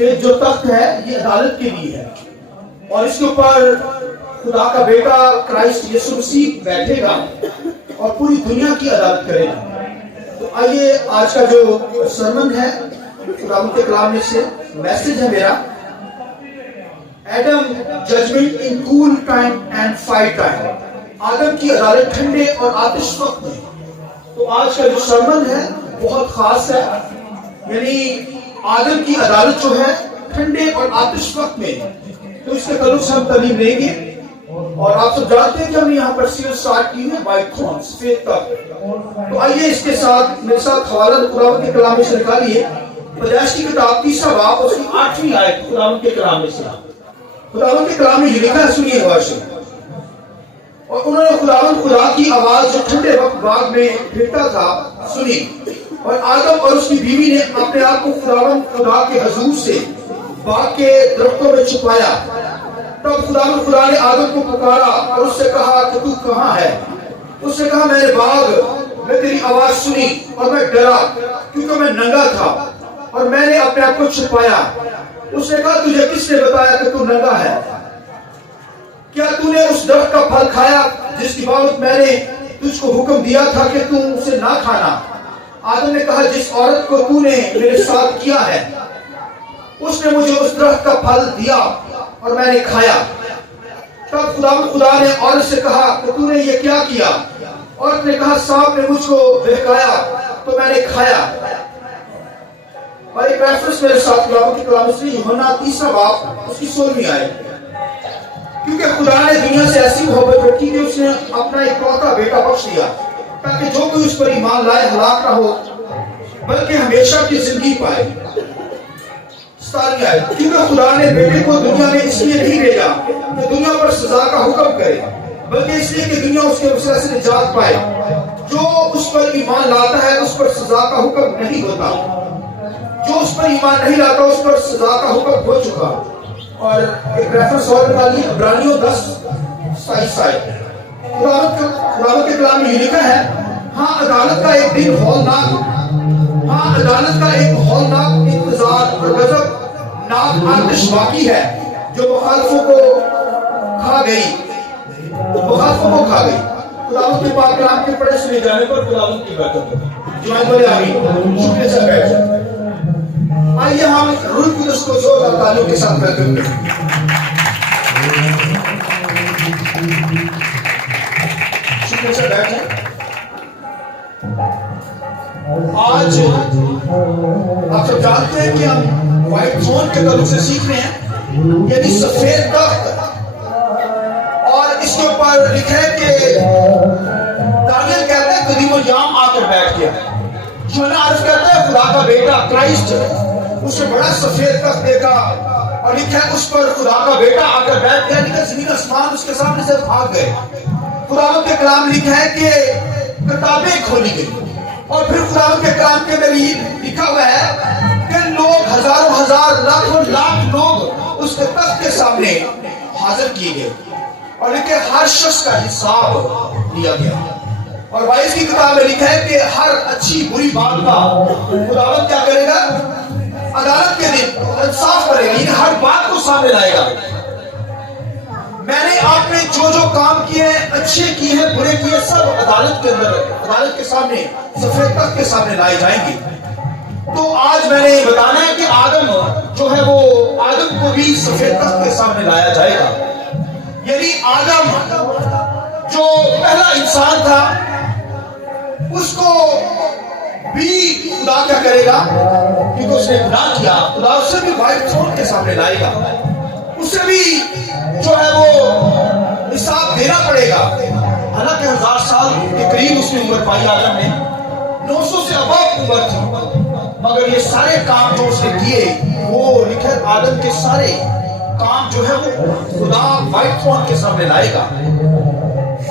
کہ جو تخت ہے یہ عدالت کے لیے ہے اور اس کے اوپر خدا کا بیٹا کرائسٹ یسوع مسیح بیٹھے گا اور پوری دنیا کی عدالت کرے گا۔ تو آئیے آج کا جو سرمن ہے خدا کے کلام میں سے میسج ہے میرا، Adam judgment in cool time and fire time, آدم کی عدالت ٹھنڈے اور آتش وقت میں۔ تو آج کا جو سرمن ہے بہت خاص ہے، یعنی آدم کی عدالت جو ہے ٹھنڈے اور آتش وقت میں، تو اس کے تعلق سے ہم تعلیم لیں گے۔ اور آپ سب جانتے ہیں کہ ہم یہاں پر سیریز سٹارٹ کی ہے وائٹ تھرونز، فیتھ تک۔ تو آئیے اس کے ساتھ میرے ساتھ حوالہ خداوند کے کلام میں سے نکالیے، پیدائش کی کتاب 3 باب اس کی 8ویں آیت خداوند کے کلام میں سے۔ خداوند کے کلام میں یہ لکھا ہے، سنیے غور سے۔ اور انہوں نے خداوند خدا کی آواز جو ٹھنڈے وقت باغ میں پھرتا تھا سنی، اور آدم اور اس کی بیوی نے اپنے آپ کو خداوند خدا کے حضور سے باغ کے درختوں میں چھپایا۔ تب خداوند خدا نے آدم کو پکارا اور اس سے کہا کہ تو کہاں ہے؟ اس نے کہا میں نے باغ میں تیری آواز سنی اور میں ڈرا کیونکہ میں ننگا تھا اور میں نے اپنے آپ کو چھپایا۔ اس نے کہا تجھے کس نے بتایا کہ تو ننگا ہے؟ کیا تو نے اس درخت کا پھل کھایا جس کی بابت میں نے تجھ کو حکم دیا تھا کہ تو اسے نہ کھانا؟ آدم نے کہا جس عورت کو تو نے میرے ساتھ کیا ہے اس نے مجھے اس درخت کا پھل دیا اور میں نے کھایا۔ تب خدا نے عورت سے کہا کہ تو نے یہ کیا کیا؟ عورت نے کہا سانپ نے مجھ کو بہکایا تو میں نے کھایا۔ اور ایک ریفرنس میرے ساتھ خدا کے کلام سے یوحنا 3 باب اس کی 16ویں آیت، کیونکہ خدا نے دنیا سے ایسی محبت رکھی کہ اس نے اپنا اکلوتا بیٹا بخش دیا تاکہ جو کوئی اس پر ایمان لائے ہلاک نہ ہو بلکہ ہمیشہ کی زندگی پائے۔ کیونکہ خدا نے بیٹے کو دنیا میں اس لیے نہیں بھیجا کہ دنیا پر سزا کا حکم کرے بلکہ اس لیے کہ دنیا اس کے وسیلہ سے نجات پائے۔ جو اس پر ایمان لاتا ہے اس پر سزا کا حکم نہیں ہوتا، جو اس پر ایمان نہیں لاتا اس پر سزا کا حکم ہو چکا۔ اور ایک ریفرنس اور نکالیے، عبرانیوں 10:27۔ خداوند کے کلام میں یہ لکھا ہے، ہاں عدالت کا ایک دن ہولناک، ہاں عدالت کا ایک ہولناک انتظار اور غضب ناک آتش باقی ہے جو مخالفوں کو کھا گئی، مخالفوں کو کھا گئی۔ خداوند کے پاک کلام کے پڑھے سنے جانے پر خداوند کی برکت ہو۔ جو بولے آمین، شکریہ سے بیٹھ جائیں۔ آئیے ہم روح القدس کو زوردار تالیوں کے ساتھ ویلکم کریں۔ شکریہ سے بیٹھ جائیں۔ آج آپ سب جانتے ہیں کہ ہم وائٹ تھرون کے تعلق سے سیکھ رہے ہیں، یعنی سفید تخت، اور اس کے اوپر لکھا ہے کہ دانیل کہتا ہے قدیم الایام آ کر بیٹھ گیا۔ یوحنا عرض کرتا ہے خدا کا بیٹا کرائسٹ اسے بڑا سفید تخت دیکھا اور لکھا ہے اس پر خدا کا بیٹا آ کر بیٹھ گیا، لیکن زمین آسمان اس کے سامنے سے بھاگ گئے۔ خداوند کے کلام لکھا ہے کہ کتابیں کھولی گئی، اور پھر خداوند کے کلام کے اندر لکھا ہوا ہے کہ لوگ ہزاروں ہزار لاکھوں لاکھ لوگ اس کے تخت کے سامنے حاضر کیے گئے اور لکھے ہر شخص کا حساب لیا گیا۔ اور 22 کی کتاب میں لکھا ہے کہ ہر اچھی بری بات کا خداوند کیا کرے گا؟ عدالت کے دن انصاف کرے گا، یعنی ہر بات کو سامنے لائے گا۔ میں نے آپ نے جو جو کام کیے اچھے کیے ہیں برے کیے سب عدالت کے اندر، عدالت کے سامنے سفید تخت کے سامنے لائے جائیں گے۔ تو آج میں نے بتانا ہے کہ آدم جو ہے وہ آدم کو بھی سفید تخت کے سامنے لایا جائے گا، یعنی آدم جو پہلا انسان تھا اس کو بھی خدا کیا کرے گا؟ کیونکہ اس نے گناہ کیا، خدا اسے بھی وائٹ تھرون کے سامنے لائے گا، اسے بھی جو ہے وہ حساب دینا پڑے گا۔ حالانکہ 1000 سال کے قریب اس نے عمر پائی، آدم نے 900 سے اباب عمر تھی، مگر یہ سارے کام جو اس نے کیے وہ لکھے آدم کے سارے کام جو ہے وہ خدا وائٹ تھرون کے سامنے لائے گا۔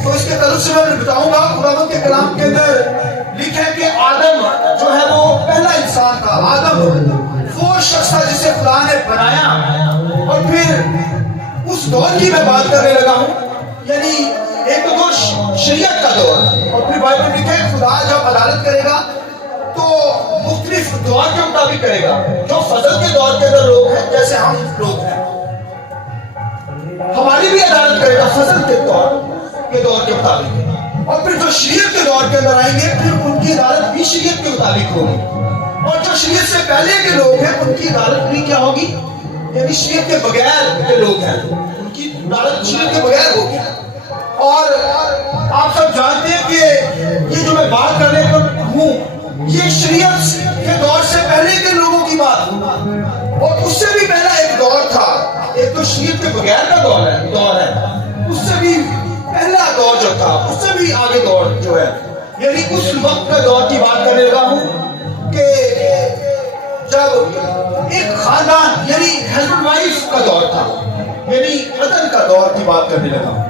تو اس کے تعلق سے میں بتاؤں گا، خداوند کے کلام کے اندر لکھا ہے کہ آدم جو ہے وہ پہلا انسان تھا۔ آدم وہ شخص تھا جسے خدا نے بنایا، اور پھر اس دور کی میں بات کرنے لگا ہوں، یعنی ایک تو دور شریعت کا دور، اور پھر بائبل میں لکھا ہے خدا جب عدالت کرے گا تو مختلف دور کے مطابق کرے گا. جو فضل کے دور کے اندر لوگ ہیں جیسے ہم لوگ ہیں, ہماری بھی عدالت کرے گا فضل کے دور کے مطابق. اور پھر جو شریعت کے دور کے اندر آئیں گے پھر ان کی عدالت بھی شریعت کے مطابق ہوگی. اور جو شریعت سے پہلے کے لوگ ہیں ان کی عدالت بھی کیا ہوگی, یعنی شریعت کے بغیر کے لوگ ہیں ان کی عدالت شریعت کے بغیر ہوگی. اور آپ سب جانتے ہیں کہ یہ جو میں بات کرنے پر ہوں یہ شریعت کے دور سے پہلے کے لوگوں کی بات, اور اس سے بھی پہلا ایک دور تھا. ایک تو شریعت کے بغیر کا دور ہے, اس سے بھی پہلا دور جو تھا, اس سے بھی آگے دور جو ہے, یعنی اس وقت کا دور کی بات کرنے لگا ہوں کہ جب ایک خاندان یعنی ہسبینڈ وائف کا دور تھا, یعنی عدل کا دور کی بات کرنے لگا ہوں.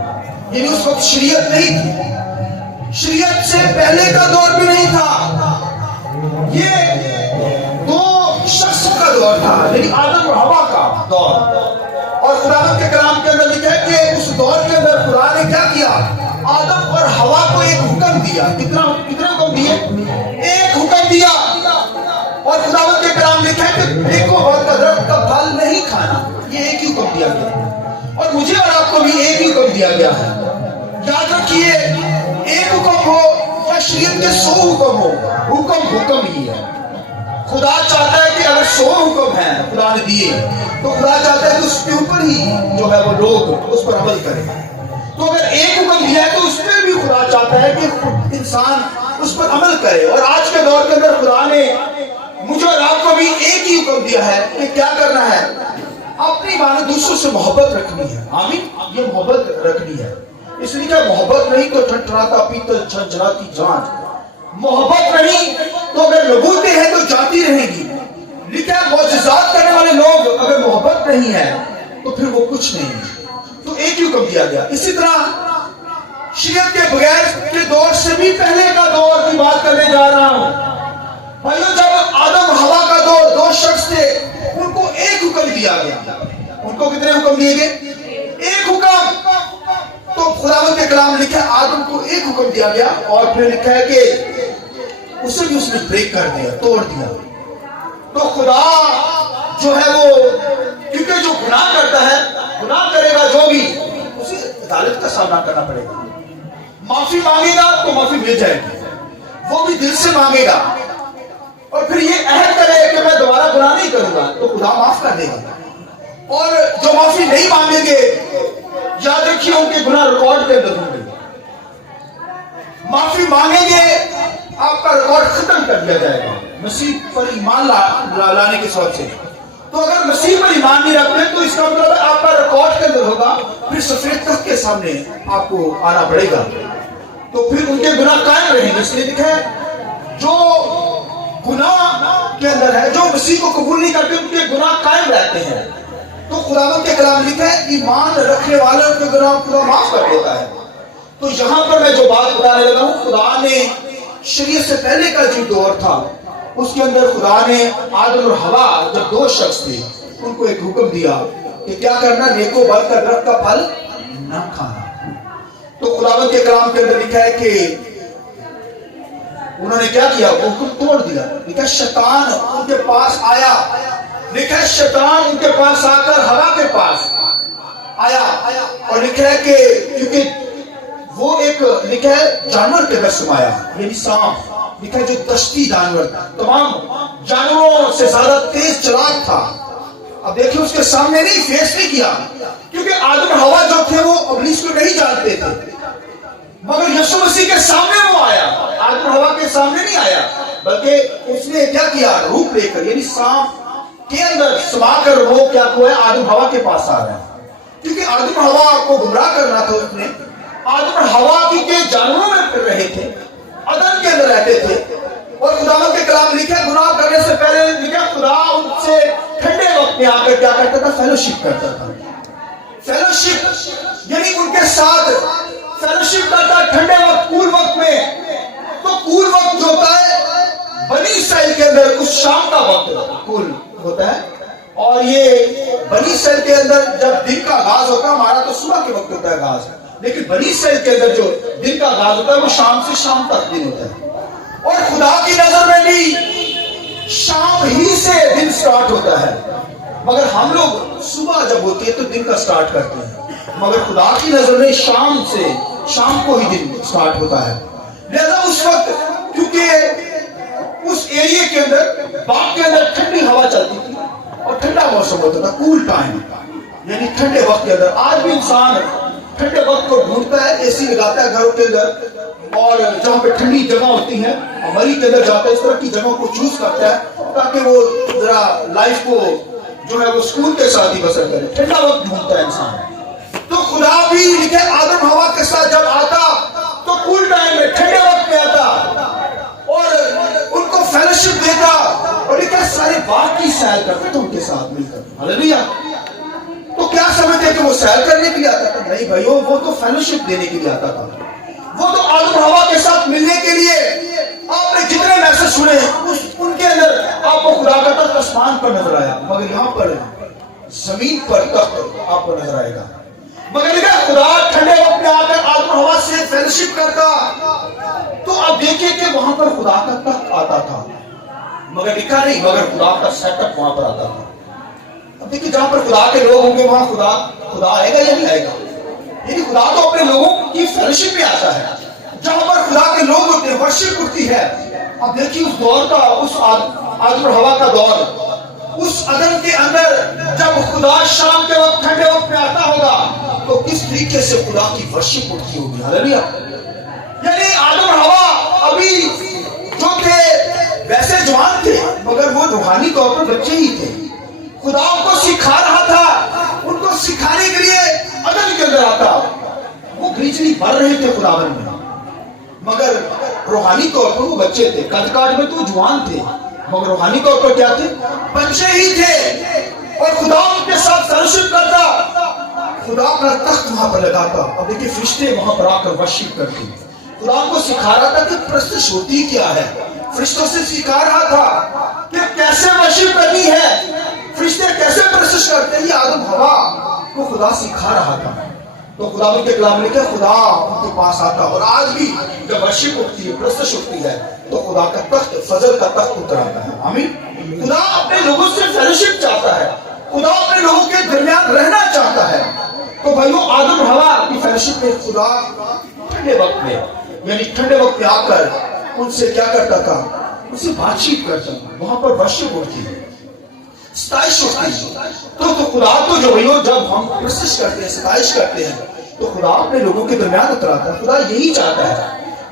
یعنی اس وقت شریعت نہیں تھی, شریعت سے پہلے کا دور بھی نہیں تھا, یہ دو شخص کا دور تھا, یعنی آدم اور حوا کا دور. اور خدا کے کلام کے اندر لکھا ہے کہ اس دور کے اندر خدا نے کیا کیا, آدم اور حوا کو ایک حکم دیا. کتنا حکم دیے, ایک حکم دیا. اور خدا کے کلام لکھا ہے کہ دیکھو اور درخت کا پھل نہیں کھانا, یہ ایک ہی حکم دیا گیا. اور مجھے اور آپ کو بھی ایک ہی حکم دیا گیا ہے. یاد رکھیے, ایک حکم ہو یا شریعت کے 100 حکم ہو, حکم ہی ہے. خدا چاہتا ہے کہ اگر 100 حکم ہیں خدا نے دیے تو خدا چاہتا ہے کہ اس کے اوپر ہی جو ہے وہ لوگ اس پر عمل کریں. تو اگر ایک حکم دیا ہے تو اس پہ بھی خدا چاہتا ہے کہ انسان اس پر عمل کرے. اور آج کے دور کے اندر خدا نے مجھے اور آپ کو بھی ایک ہی حکم دیا ہے کہ کیا کرنا ہے, اپنی معنی دوسروں سے محبت رکھنی ہے. آمین, یہ محبت رکھنی ہے. اس لیے کہ محبت نہیں تو ٹھٹراتا پیتل جھنجھلاتی جان, محبت نہیں تو اگر نبوتیں ہیں تو جاتی رہیں گی. لیکن معجزات کرنے والے لوگ اگر محبت نہیں ہے تو پھر وہ کچھ نہیں ہے. تو ایک ہی حکم دیا گیا. اسی طرح شریعت کے بغیر کے دور سے بھی پہلے کا دور کی بات کرنے جا رہا ہوں. بھائیو, جب آدم حوا کا دور, دو شخص تھے, ان کو ایک حکم دیا گیا. ان کو کتنے حکم دیے گئے, ایک حکم. تو خداوند کے کلام لکھا ہے آدم کو ایک حکم دیا گیا, اور پھر لکھا ہے کہ اسے بھی اس نے بریک کر دیا, توڑ دیا. تو خدا جو ہے وہ کیونکہ جو گناہ کرتا ہے, گناہ کرے گا جو بھی, اسے عدالت کا سامنا کرنا پڑے گا. معافی مانگے گا تو معافی مل جائے گی, وہ بھی دل سے مانگے گا. اور پھر یہ عہد کرے کہ میں دوبارہ گناہ نہیں کروں گا تو خدا معاف کر دے گا. اور جو معافی نہیں مانگیں گے, یاد رکھیے ان کے گناہ ریکارڈ کے اندر ہوں گے. معافی مانگیں گے آپ کا ریکارڈ ختم کر دیا جائے گا مسیح پر ایمان لانے کے سبب سے. تو اگر مسیح پر ایمان نہیں رکھتے تو اس کا مطلب ہے آپ کا ریکارڈ کے اندر ہوگا, پھر سفید تخت کے سامنے آپ کو آنا پڑے گا. تو پھر ان کے گناہ قائم رہیں گے. اس لیے لکھا ہے جو گناہ کے اندر ہے, جو مسیح کو قبول نہیں کرتے, ان کے گناہ قائم رہتے ہیں. تو خداوند کے کلام لکھا ہے ایمان رکھنے والوں کے گناہ خدا معاف کر دیتا ہے. تو یہاں پر میں جو بات بتانے لگا ہوں, خدا نے شریعت سے پہلے کا جو دور تھا اس کے اندر خدا نے آدم اور حوا جب دو شخص تھے ان کو ایک حکم دیا کہ کیا کرنا, نیک و بد کا درخت کا پھل نہ کھانا. تو خداوند کے کلام کے اندر لکھا ہے کہ انہوں نے کیا کیا, وہ حکم توڑ دیا. لکھا شیطان ان کے پاس آیا, لکھا شیطان ان کے پاس آ کر حوا کے پاس آیا, اور لکھا ہے کہ کیونکہ وہ ایک لکھا ہے جانور کے اندر سمایا, یعنی سانپ. لکھا ہے جو دشتی جانور تمام جانوروں سے زیادہ تیز چلاک تھا. اب دیکھیں اس کے سامنے نہیں, فیس نہیں کیا, کیونکہ آدم اور حوا جو تھے وہ ابلیس کو نہیں جانتے تھے, مگر یسوع مسیح کے سامنے وہ آیا. آدم اور حوا کے سامنے نہیں آیا, بلکہ اس نے کیا کیا, روپ لے کر, یعنی سانپ کے اندر سما کر وہ کیا ہوا ہے, آدم حوا کے پاس آ رہا ہے. کیونکہ آدم اور حوا کو گمراہ کرنا تھا. اس نے آدم اور حوا کی کے جانوروں میں پھر رہے تھے, عدن کے اندر رہتے تھے. اور خداوند کے کلام لکھا گناہ کرنے سے پہلے لکھا خدا ان سے ٹھنڈے وقت میں آ کر کیا کرتا تھا, فیلوشپ کرتا تھا. فیلوشپ یعنی ان کے ساتھ فیلوشپ کرتا ٹھنڈے وقت, کول وقت میں. تو کول وقت جو ہوتا ہے بنی اسرائیل کے اندر اس شام کا وقت کول ہوتا ہے, اور یہ بنی اسرائیل کے اندر جب دن کا آغاز ہوتا ہے, ہمارا تو صبح کے وقت ہوتا ہے آغاز, لیکن بنی اسرائیل کے اندر جو دن کا آغاز ہوتا ہے وہ شام سے شام تک دن ہوتا ہے. اور خدا کی نظر میں بھی شام ہی سے سٹارٹ ہوتا ہے، مگر ہم لوگ صبح جب ہوتی ہے تو دن کا سٹارٹ کرتے ہیں، مگر خدا کی نظر میں شام کو ہی دن سٹارٹ ہوتا ہے۔ لہذا اس وقت کیونکہ اس ایریے کے اندر باغ کے اندر ٹھنڈی ہوا چلتی تھی اور ٹھنڈا موسم ہوتا تھا، کول ٹائم، یعنی ٹھنڈے وقت کے اندر آج بھی انسان ٹھنڈے وقت کو ڈھونڈتا ہے، اے سی لگاتا ہے گھروں کے اندر، اور جہاں پہ ٹھنڈی جگہ ہوتی ہیں مری کے اندر جاتا ہے، اس طرح کی جگہوں کو چوز کرتا ہے تاکہ وہ ذرا لائف کو جو ہے وہ سکون کے ساتھ ہی بسر کرے، ٹھنڈا وقت ڈھونڈتا ہے انسان۔ تو خدا بھی لکھے آدم ہوا کے ساتھ جب آتا تو کول ٹائم میں ٹھنڈے وقت میں آتا اور ان کو فیلوشپ دیتا، اور لکھے سارے باغ کی سیر کرتے تھے ان کے ساتھ مل کر۔ ہاللیلویا۔ تو کیا سمجھتے کہ وہ سیر کرنے کے لیے آتا تھا؟ نہیں بھائیو، وہ تو فیلوشپ دینے کے لیے آتا تھا، وہ تو آدم ہوا کے ساتھ ملنے کے لیے۔ آپ نے جتنے میسج سنے ان کے اندر آپ کو خدا کا تخت آسمان پر نظر آیا، مگر یہاں پر زمین پر تخت آپ کو نظر آئے گا۔ مگر خدا ٹھنڈے وقت میں آ کر آدم ہوا سے فیلوشپ کرتا، تو اب دیکھیں کہ وہاں پر خدا کا تخت آتا تھا، مگر لکھا نہیں، مگر خدا کا سیٹ اپ وہاں پر آتا تھا۔ اب دیکھیں جہاں پر خدا کے لوگ ہوں گے وہاں خدا آئے گا یا نہیں آئے گا؟ یعنی خدا تو اپنے لوگوں کی فیلوشپ میں آتا ہے، جہاں پر خدا کے لوگ ہوتے ہیں، ورشپ اٹھتی ہے۔ اب دیکھیے اس دور کا، اس آدم اور ہوا کا دور، اس عدن کے اندر جب خدا شام کے وقت ٹھنڈے وقت میں آتا ہوگا تو کس طریقے سے خدا کی ورشپ اٹھتی ہوگی۔ ہاللیلویا۔ یعنی آدم اور ہوا ابھی جو تھے ویسے جوان تھے، مگر وہ روحانی طور پر بچے ہی تھے۔ خدا ان کو سکھا رہا تھا، ان کو سکھانے کے لیے عدن کے اندر آتا۔ وہ گریجلی بڑھ رہے تھے خداوند میں، مگر روحانی طور پر وہ بچے تھے۔ قد کاٹ میں تو جوان تھے، مگر روحانی طور پر کیا تھے؟ بچے ہی تھے۔ اور خدا ان کے ساتھ فیلوشپ کرتا، خدا کا تخت وہاں پر لگاتا۔ اب دیکھیں فرشتے وہاں پر آ کر ورشپ کرتے۔ خدا ان کو سکھا رہا تھا کہ پرستش ہوتی کیا ہے، فرشتوں سے سکھا رہا تھا کہ کیسے ورشپ کرنی ہے، فرشتے کیسے پرستش کرتے ہیں۔ یہ آدم ہوا کو خدا سکھا رہا تھا۔ تو خدا کے کلام میں کہ خدا ان کے پاس آتا، اور آج بھی جب ورشپ اٹھتی ہے، پرستش اٹھتی ہے، تو خدا کا تخت، فضل کا تخت اتر آتا ہے۔ آمین۔ خدا اپنے لوگوں سے فیلوشپ چاہتا ہے، خدا اپنے لوگوں کے درمیان رہنا چاہتا ہے۔ تو بھائیو آدم ہوا کی فیلوشپ میں خدا ٹھنڈے وقت میں، یعنی ٹھنڈے وقت میں آ کر ان سے کیا کرتا تھا؟ ان سے بات چیت کرتا، وہاں پر ورشپ اٹھتی ہے، ستائش ہوتی ہے۔ تو خدا تو جو بھائیو جب ہم پرستش کرتے ہیں، ستائش کرتے ہیں، تو خدا اپنے لوگوں کے درمیان اتراتا ہے۔ خدا یہی چاہتا ہے،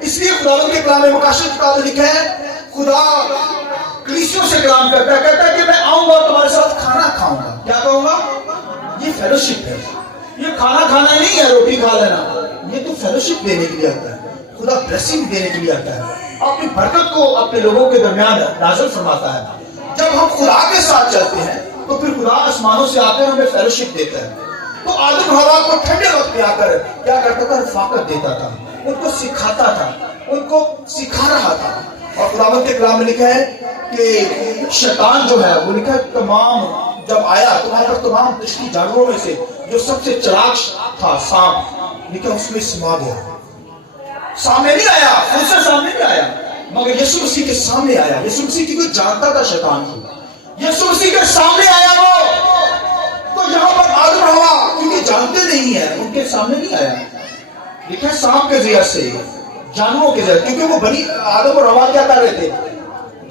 اس لیے خدا کے کلام مقاشر کتاب میں لکھا ہے، خدا کلیسیوں سے کلام کرتا ہے، کہتا ہے کہ میں آؤں گا اور تمہارے ساتھ کھانا کھاؤں گا۔ کیا کہوں گا؟ یہ فیلوشپ ہے، یہ کھانا کھانا نہیں ہے روٹی کھا لینا، یہ تو فیلوشپ دینے کے لیے آتا ہے، خدا بلیسنگ دینے کے لیے آتا ہے، اپنی برکت کو اپنے لوگوں کے درمیان نازل فرماتا ہے۔ جب ہم خدا کے ساتھ چلتے ہیں تو پھر خدا آسمانوں سے آ کر ہمیں فیلوشپ دیتا ہے۔ تو آدم ہوا کو ٹھنڈے وقت میں آ کر کیا کرتا تھا؟ رفاقت دیتا تھا، ان کو سکھاتا تھا، ان کو سکھا رہا تھا۔ اور خداوند کے کلام میں لکھا ہے کہ شیطان جو ہے وہ لکھا ہے تمام جب آیا تو وہاں پر تمام دشتی جانوروں میں سے جو سب سے چلاک تھا سانپ، لکھا اس میں سما گیا۔ سامنے نہیں آیا، خود سے سامنے نہیں آیا، مگر یسوع مسیح کے سامنے آیا۔ یسوع مسیح کی کوئی جانتا تھا شیطان کو، یسوع مسیح کے سامنے آیا وہ۔ تو یہاں پر آدم اور ہوا کیونکہ جانتے نہیں ہیں، ان کے سامنے نہیں آیا، لکھا ہے سانپ کے ذریعے سے، جانوروں کے ذریعے، کیونکہ وہ بنی آدم اور ہوا کیا کر رہے تھے؟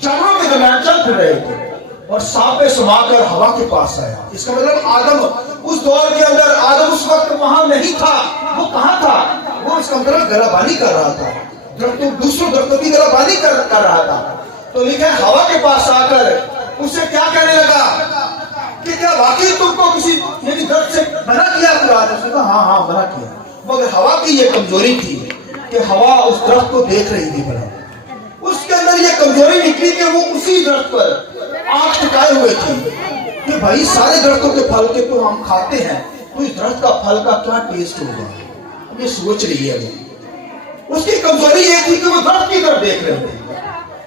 جانوروں کے درمیان چل پھر رہے تھے، اور سانپ میں سما کر ہوا کے پاس آیا۔ اس کا مطلب آدم اس دور کے اندر، آدم اس وقت وہاں نہیں تھا، وہ کہاں تھا؟ وہ اس کا مطلب گلا بانی کر رہا تھا، درختوں دوسروں درختوں کی گلا بانی کر رہا تھا۔ تو لکھا ہے ہوا کے پاس آ کر اسے کیا کہنے لگا کہ کیا واقعی تم کو کسی یعنی درخت سے منع کیا؟ اس نے کہا ہاں منع کیا، مگر ہوا کی یہ کمزوری تھی کہ ہوا اس درخت کو دیکھ رہی تھی، بڑا اس کے اندر یہ کمزوری نکلی کہ وہ اسی درخت پر آنکھ ٹکائے ہوئے تھے کہ بھائی سارے درختوں کے پھل کے تو ہم کھاتے ہیں، تو اس درخت کا پھل کا کیا ٹیسٹ ہوگا؟ یہ سوچ رہی ہے وہ، اس کی کمزوری یہ تھی کہ وہ درخت کی طرف دیکھ رہے تھے۔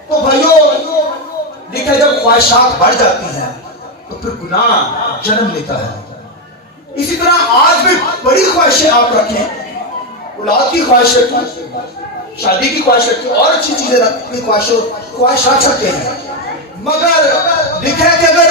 تو بھائیو دیکھا جب خواہشات بڑھ جاتی ہیں تو پھر گناہ جنم لیتا ہے۔ اسی طرح آج بھی بڑی خواہشیں آپ رکھیں، اولاد کی خواہش رکھیں، شادی کی خواہش رکھیں، اور اچھی چیزیں رکھنے کی خواہشات رکھتے ہیں، مگر لکھا ہے کہ اگر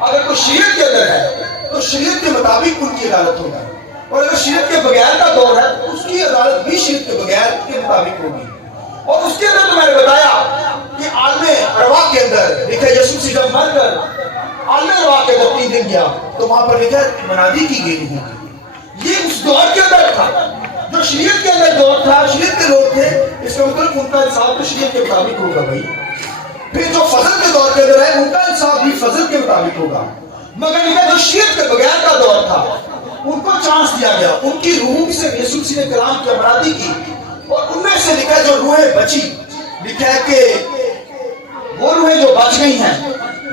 اگر کوئی شریعت کے اندر ہے تو شریعت کے مطابق ان کی عدالت ہوگی، اور اگر شریعت کے بغیر کا دور ہے تو اس کی عدالت بھی شریعت کے بغیر کے مطابق ہوگی۔ اور اس کے اندر تو میں نے بتایا کہ عالم ارواح کے اندر لکھا یسوع سے جب مر کر عالم ارواح کے اندر 3 دن گیا تو وہاں پر لکھا منادی کی گئی نہیں ہوگی۔ یہ اس دور کے اندر تھا جو شریعت کے اندر دور تھا، شریعت کے لوگ تھے، اس کا مطلب ان کا انصاف تو شریعت کے مطابق ہوگا بھائی۔ پھر جو فضل کے دور کے اندر ہے ان کا انصاف بھی فضل کے مطابق ہوگا، مگر یہ جو شریعت کے بغیر کا دور تھا ان کو چانس دیا گیا، ان کی روح سے یسوع نے کلام کی امراضی کی، اور ان میں سے لکھا جو روحیں بچی، لکھا ہے کہ وہ روحیں جو بچ گئی ہیں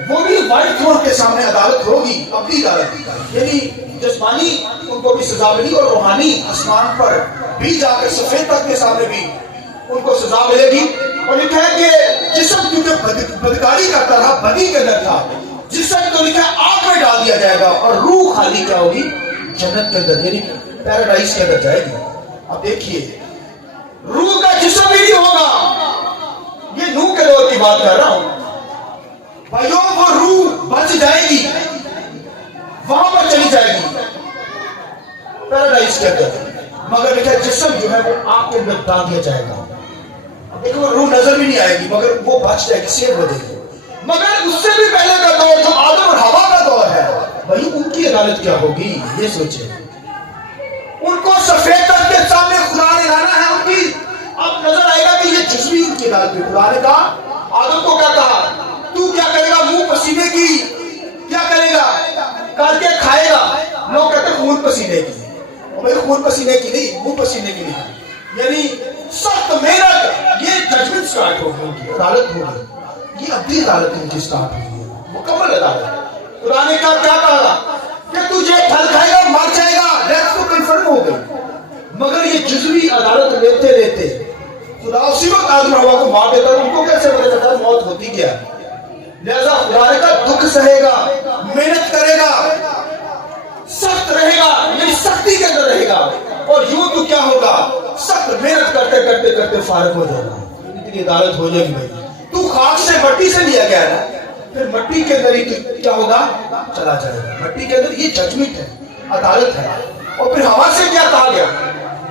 وہ بھی وائٹ تھرون کے سامنے عدالت ہوگی، اپنی عدالت، یعنی جسمانی ان کو بھی سزا ملی اور روحانی آسمان پر بھی جا کر سفید تخت کے سامنے بھی ان کو سزا ملے گی۔ اور لکھا ہے کہ جسم کیونکہ بدکاری کرتا رہا، بدی کے اندر تھا، جسم تو لکھا ہے آگ میں ڈال دیا جائے گا، اور روح خالی کیا ہوگی؟ جنت کے اندر، یعنی پیراڈائز کے اندر جائے گی۔ اب دیکھیے روح کا جسم بھی نہیں ہوگا، یہ نوح کے دور کی بات کر رہا ہوں بھائیوں، وہ روح بچ جائے گی، وہاں پر چلی جائے گی پیراڈائز کے اندر، مگر لکھا جسم جو ہے وہ آگ کے اندر ڈال دیا جائے گا۔ دیکھو روح نظر بھی نہیں آئے گی مگر وہ بچ جائے گی، صحت بدے گی۔ مگر اس سے بھی پہلے کا دور جو آدم اور ہوا کا دور ہے بھائی، ان کی عدالت کیا ہوگی یہ سوچیں۔ ان کو سفید تخت کے سامنے خدا نے لانا ہے، ان کی اب نظر آئے گا کہ یہ جزوی ان کی عدالت ہے۔ خدا نے کہا آدم کو کیا کہا، تو کیا کرے گا؟ منہ پسینے کی کیا کرے گا؟ کر کے کھائے گا۔ لوگ کہتے ہیں خون پسینے کی، بھائی خون پسینے کی نہیں، منہ پسینے کی نہیں، یعنی سخت محنت، یہ ججمنٹ سٹارٹ ہوگی، ان کی عدالت ہوگی، یہ ابھی عدالت ان کی سٹارٹ ہوگی، مکمل عدالت۔ خدا نے کیا کہا کہ تجھے پھل کھائے گا مر جائے گا، ڈیتھ تو کنفرم ہو گئی، مگر یہ جزوی عدالت لیتے لیتے خدا اسی وقت آدم ہوا کو مار دیتا ہے۔ ان کو کیسے پتہ چلتا ہے موت ہوتی کیا ہے؟ لہذا خدا کا دکھ سہے گا، محنت کرے گا، سخت رہے گا، یعنی سختی کے اندر رہے گا، اور یوں تو کیا ہوگا؟ سخت محنت کرتے کرتے کرتے فارغ ہو جائے گا، اتنی عدالت ہو جائے گی بھائی۔ تو خاک سے مٹی سے لیا گیا نا، پھر مٹی کے اندر ہی کیا ہوگا؟ چلا جائے گا، مٹی کے اندر یہ ججمنٹ ہے، عدالت ہے۔ اور پھر ہوا سے کیا کہا گیا؟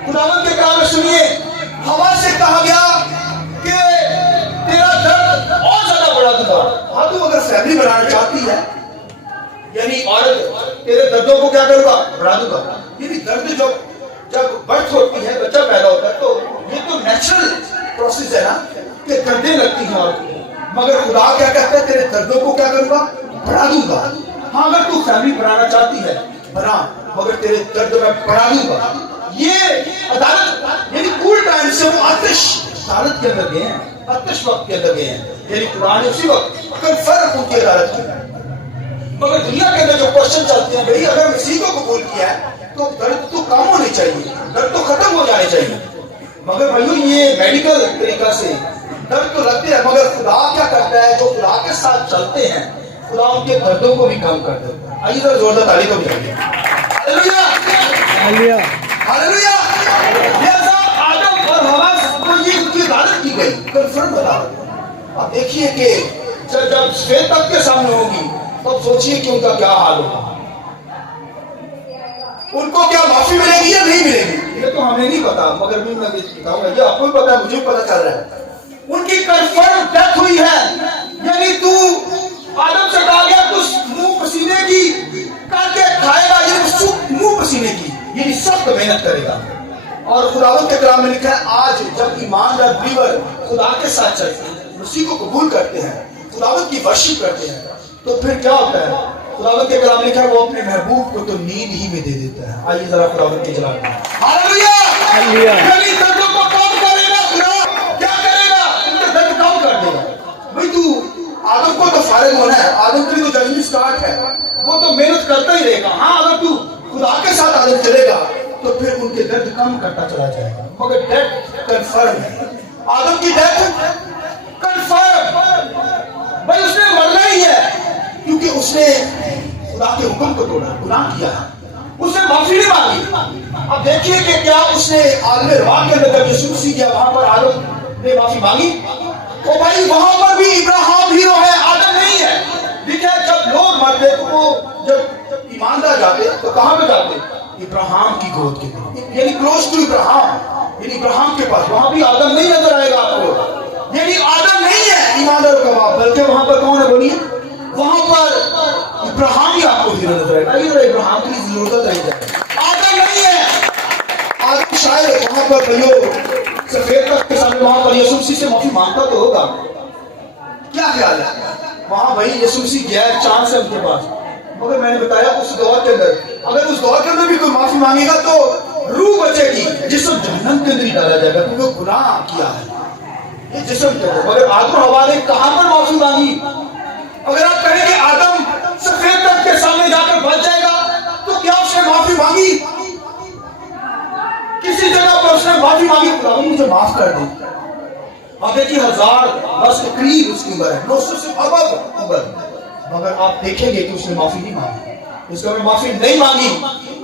خداوند کے کلام میں سنیے، ہوا سے کہا گیا کہ تیرا درد اور زیادہ بڑھا دوں گا۔ ہاں تو اگر فیملی بنانا چاہتی ہے، یعنی عورت تیرے دردوں کو کیا کروں گا؟ بڑھا دوں گا، یعنی درد جب برتھ ہوتی ہے، بچہ پیدا ہوتا ہے، تو یہ تو نیچرل پروسیس ہے نا کہ دردیں لگتی ہیں عورت کو، مگر خدا کیا کہتا ہے؟ تیرے دردوں کو کیا کروں گا؟ بڑھا دوں گا۔ ہاں اگر تو فیملی بنانا چاہتی ہے بنا، مگر تیرے درد میں بڑھا دوں گا۔ یہ عدالت یعنی کول ٹائم سے وہ آتش عدالت کے اندر گئے ہیں، آتش وقت کے اندر گئے ہیں، یعنی قرآن اسی وقت کنفرم ان کی عدالت کی۔ مگر دنیا کے اندر جو کوشچن چلتے ہیں بھئی اگر مسیح کو قبول کیا ہے تو درد تو کم ہونے چاہیے، درد تو ختم ہو جانے چاہیے، مگر بھائیو یہ میڈیکل طریقہ سے درد تو لگتے ہیں، مگر خدا کیا کرتا ہے؟ جو خدا کے ساتھ چلتے ہیں خدا ان کے دردوں کو بھی کم کر دیتا ہے۔ آئیے ذرا زوردار تالی کو بجائیے، ہاللویا ہاللویا ہاللویا۔ لہذا آدم اور حوا کو یہ ان کی عدالت کی گئی، کنفرم عدالت۔ اب دیکھیے کہ جب سفید تخت کے سامنے ہوگی تب سوچئے کہ ان کا کیا حال ہوگا، ان کو کیا معافی ملے گی یا نہیں ملے گی؟ یہ تو ہمیں نہیں پتا، مگر میں بتاؤں گا، یہ آپ کو بھی پتا ہے، مجھے بھی پتا چل رہا ہے۔ ان کی کنفرم ڈیتھ ہوئی ہے، یعنی تو آدم سے کہا گیا تو منہ پسینے کی کر کے کھائے گا، یعنی منہ پسینے کی، یعنی سخت محنت کرے گا۔ اور خداوند کے کلام میں لکھا ہے آج جب ایماندار بلیور خدا کے ساتھ چلتے ہیں، مسیح کو قبول کرتے ہیں، خداوند کی ورشپ کرتے ہیں، تو پھر کیا ہوتا ہے؟ خداوند کے کلام لکھا ہے وہ اپنے محبوب کو تو نیند ہی میں دے دیتا ہے۔ آئیے ذرا خداوند کے جلال میں ہاللویا ہاللویا۔ یعنی دردوں کو کم کرے گا، خدا کیا کرے گا؟ ان کے درد کم کر دے گا۔ بھئی تو آدم کو تو فارغ ہونا ہے، آدم کے لیے تو ججمنٹ سٹارٹ ہے، وہ تو محنت کرتا ہی رہے گا۔ ہاں اگر تو خدا کے ساتھ آدم چلے گا تو پھر ان کے درد کم کرتا چلا جائے گا، مگر ڈیتھ کنفرم ہے۔ آدم کی ڈیتھ کنفرم، بھئی اس نے مرنا ہی ہے، کیونکہ اس نے خدا کے حکم کو توڑا، گناہ کیا ہے، اس نے معافی نہیں مانگی۔ اب دیکھیے کہ کیا اس نے عالم ارواح کے اندر جب یسوع مسیح گیا وہاں پر آدم نے معافی مانگی؟ تو بھائی وہاں پر بھی ابراہیم ہیرو ہے، آدم نہیں ہے۔ دیکھیں جب لوگ مارتے تو وہ جب ایماندار جاتے تو کہاں پہ جاتے؟ ابراہیم کی گود کے پاس، یعنی کلوز ٹو ابراہیم، یعنی ابراہیم کے پاس. وہاں بھی آدم نہیں نظر آئے گا آپ کو، یعنی آدم نہیں ہے ایمانداروں کا باپ، بلکہ وہاں پر کون ہے بولیے؟ وہاں پر ابراہیم ہی آپ کو نظر آئے گا. یہ ابراہیم کی ضرورت نہیں ہے، آدم نہیں ہے. آدم شاید وہاں پر سفید تخت کے سامنے وہاں پر یسوع مسیح سے معافی مانگتا تو ہوگا. کیا خیال ہے؟ وہاں بھائی یسوع مسیح گیا ہے چاند سے ان کے پاس، مگر میں نے بتایا اس دور کے اندر اگر اس دور کے اندر بھی کوئی معافی مانگے گا تو روح بچے گی، جسم جہنم کے اندر ہی ڈالا جائے گا کیونکہ گناہ کیا ہے یہ جسم کے اندر. مگر آدم و حوا نے کہاں پر معافی مانگی؟ اگر آپ کہیں کہ آدم سفید تخت کے سامنے جا کر بچ جائے گا تو کیا اس نے معافی مانگی؟ کسی جگہ پر اس نے معافی مانگی، خدا مجھے معاف کر دے. آپ دیکھیے 1000 برس کے قریب اس کی عمر ہے، 900 سے ابد عمر، مگر آپ دیکھیں گے کہ اس نے معافی نہیں مانگی. اس کو معافی نہیں مانگی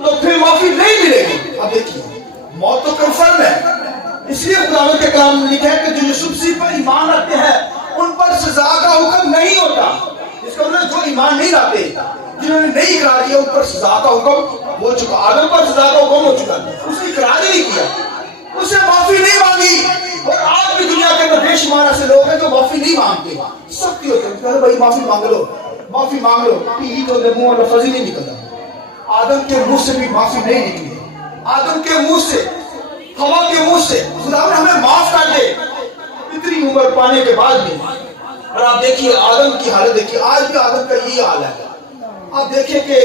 تو پھر معافی نہیں ملے گی. اب دیکھیے موت تو کنفرم ہے، اس لیے خداوند کے کلام میں لکھا ہے کہ جو یسوع مسیح پر ایمان رکھتے ہیں ان پر سزا کا حکم نہیں ہوتا. اس کا مطلب جو ایمان نہیں لاتے، جنہوں نے نہیں اقرار کیا، ان پر سزا کا حکم ہو چکا. آدم پر سزا کا حکم ہو چکا، اس نے اقرار ہی نہیں کیا، اس نے معافی نہیں مانگی. اور آج بھی دنیا کے اندر بے شمار ایسے لوگ ہیں جو معافی نہیں مانگتے. سختی ہوتی ہے، بھائی معافی مانگ لو، معافی مانگ لو، پیٹ تو منہ اور لفظ ہی نہیں نکلتا. آدم کے منہ سے بھی معافی نہیں نکلی، آدم کے منہ سے، ہوا کے منہ سے خدا نے ہمیں معاف کر دے اتنی عمر پانے کے بعد بھی. اور آپ دیکھیے آدم کی حالت دیکھیے، آج بھی آدم کا یہی حال ہے. آپ دیکھیں کہ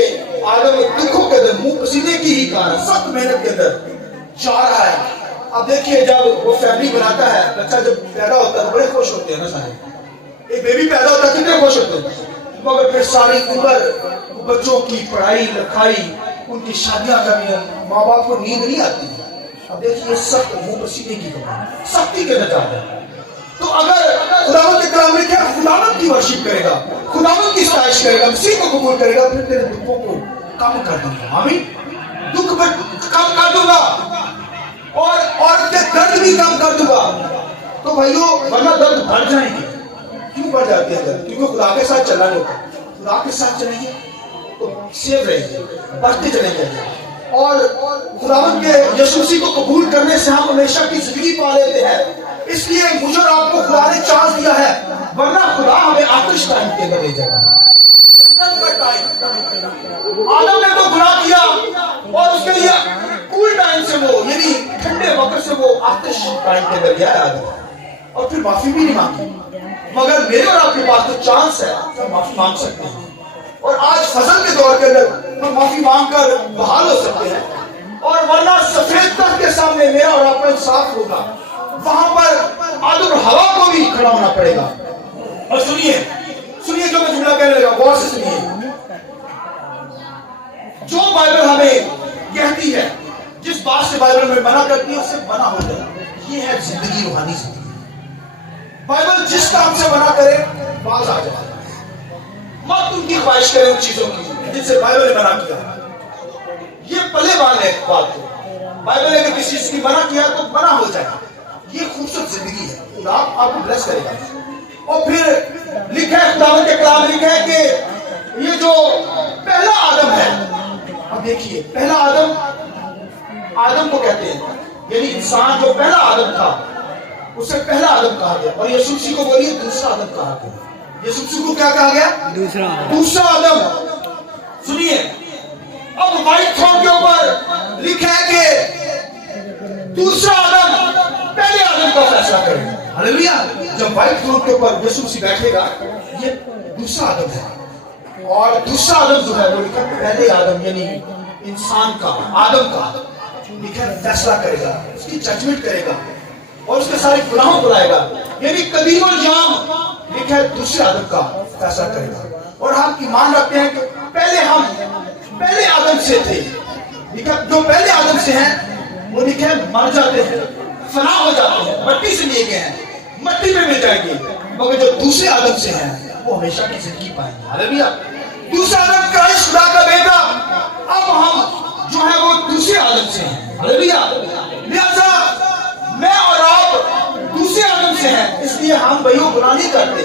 آدم دکھوں کے اندر منہ پسینے کی ہی کار ہے، سخت محنت کے اندر جا رہا ہے. اب دیکھیے جب وہ فیملی بناتا ہے، بچہ جب پیدا ہوتا ہے تو بڑے خوش ہوتے ہیں نا سارے. ایک بیبی پیدا ہوتا ہے کتنے خوش ہوتے ہیں، مگر پھر ساری عمر بچوں کی پڑھائی لکھائی، ان کی شادیاں کرنی، ماں باپ کو نیند نہیں آتی. اب دیکھیے سخت منہ پسینے کی کمائی، سختی کے نتائج. تو اگر خداوند کے کلام میں کیا خداوند کی ورشپ کرے گا، خداوند کی ستائش کرے گا، مسیح کو قبول کرے گا، پھر تیرے دکھوں کو کم کر دوں گا. آمین. دکھ کم کر دوں گا اور درد بھی کم کر دوں گا. تو بھائیو ورنہ درد بڑھ جائیں گے. کیوں بڑھ جاتے ہیں درد؟ کیونکہ خدا کے ساتھ چلنا نہیں ہوتا. خدا کے ساتھ چلیں گے تو سیو رہیں گے، بڑھتے چلیں گے. اور خداوند کے یسوع مسیح کو قبول کرنے سے ہم ہمیشہ کی زندگی پا لیتے ہیں. اس لیے مجھے اور آپ کو خدا نے چانس دیا ہے، ورنہ خدا ہمیں آتش ٹائم کے اندر لے جائے گا. آدم نے تو گناہ کیا اور اس کے لیے کول ٹائم سے وہ یعنی ٹھنڈے وقت سے وہ آتش ٹائم کے اندر گیا آدم، اور پھر معافی بھی نہیں مانگی. مگر میرے اور آپ کے پاس تو چانس ہے، ہم معافی مانگ سکتے ہیں. اور آج فضل کے دور کے اندر ہم معافی مانگ کر بحال ہو سکتے ہیں. اور ورنہ سفید تخت کے سامنے میرا اور آپ کا انصاف ہوگا، وہاں پر آدم اور حوا کو بھی کھڑا ہونا پڑے گا. اور سنیے جو میں جملہ کہنے لگا، غور سے سنیے. جو بائبل ہمیں کہتی ہے، جس بات سے بائبل میں منع کرتی ہے اس سے منع ہو جائے. یہ ہے زندگی، روحانی زندگی. بائبل جس کام سے منع کرے باز آ جائے. مت ان کی خواہش کرے ان چیزوں کی جن سے بائبل نے منع کیا. یہ پلے بال ہے ایک بات کو. بائبل نے اگر کسی چیز کی منع کیا تو منع ہو جائے. یہ خوبصورت زندگی ہے، خدا آپ کو بلیس کرے گا. اور پھر لکھا ہے خداوند کے کلام میں لکھا ہے کہ یہ جو پہلا آدم ہے، اب دیکھیے پہلا آدم کو کہتے ہیں، یعنی انسان جو پہلا آدم تھا اسے پہلا آدم کہا گیا. اور یسوع مسیح کو بولیے دوسرا آدم کہا گیا. یسوع مسیح کو کیا کہا گیا؟ دوسرا آدم. سنیے اب وائٹ تھرون کے اوپر لکھا ہے کہ دوسرا آدم پہلے آدم کا فیصلہ کرے گا. ہاللیلویا. جب وائٹ تھرون کے اوپر یسوع مسیح بیٹھے گا، یہ دوسرا آدم ہے. اور دوسرا آدم جو ہے وہ لکھا پہلے آدم یعنی انسان کا، آدم کا لکھا فیصلہ کرے گا، اس کی ججمنٹ کرے گا اور اس کے سارے گناہوں کو لائے گا. یعنی قدیم الجام لکھا ہے دوسرے آدم کا فیصلہ کرے گا. اور ہم ایمان رکھتے ہیں کہ پہلے آدم سے تھے. لکھا جو پہلے آدم سے ہیں وہ لکھا ہے مر جاتے ہیں، فنا ہو جاتے ہیں، مٹی سے لیے گئے ہیں، مٹی میں مل جائیں گے. مگر جو دوسرے آدم سے ہیں وہ ہمیشہ کی زندگی پائیں گے. ہاللیلویا. دوسرا آدم کرائسٹ خدا کا بیٹا. اب ہم جو ہے وہ دوسرے آدم سے ہیں. ہاللیلویا. لہذا میں اور آپ دوسرے آدم سے ہیں، اس لیے ہم بھائیوں گناہ نہیں کرتے.